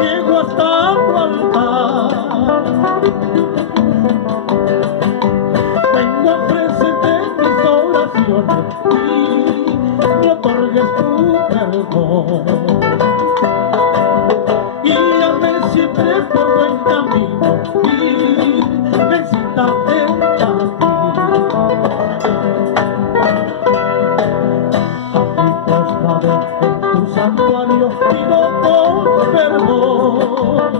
Llego hasta tu altar, vengo a ofrecerte mis oraciones y me otorgues tu perdón. Guíame siempre por buen camino y necesitarte a ti. Aquí postrado en tu santuario pido por perdón.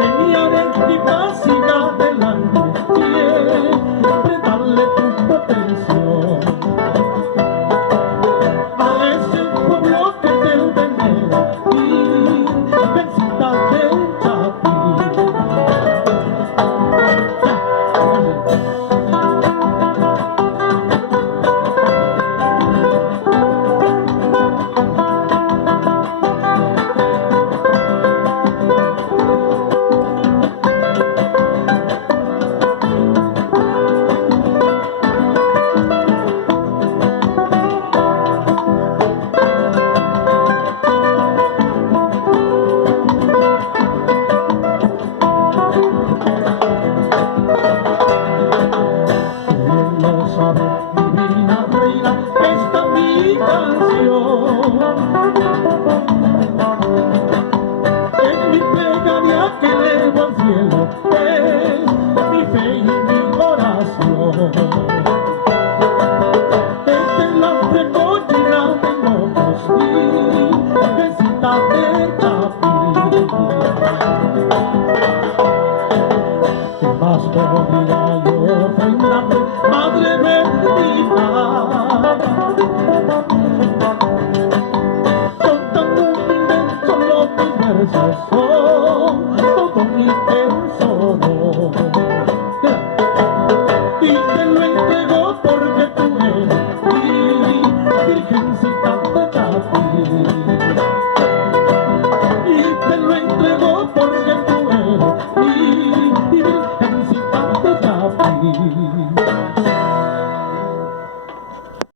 Enviaré mi paz y adelante, siempre darle tu protección a ese pueblo que te venera y necesita de ti. Divina reina, esta mi canción es mi plegaria que elevo al cielo, es mi fe y mi oración. Desde la frecuencia de locos y necesita de ti. ¿Qué más podría yo ofrendarte, Madre bendita? Son tan humildes, solo mis versos son todo mi tesoro. Y te lo entrego porque tú eres mi virgencita de ti. Y te lo entrego porque tú eres mi virgencita de ti.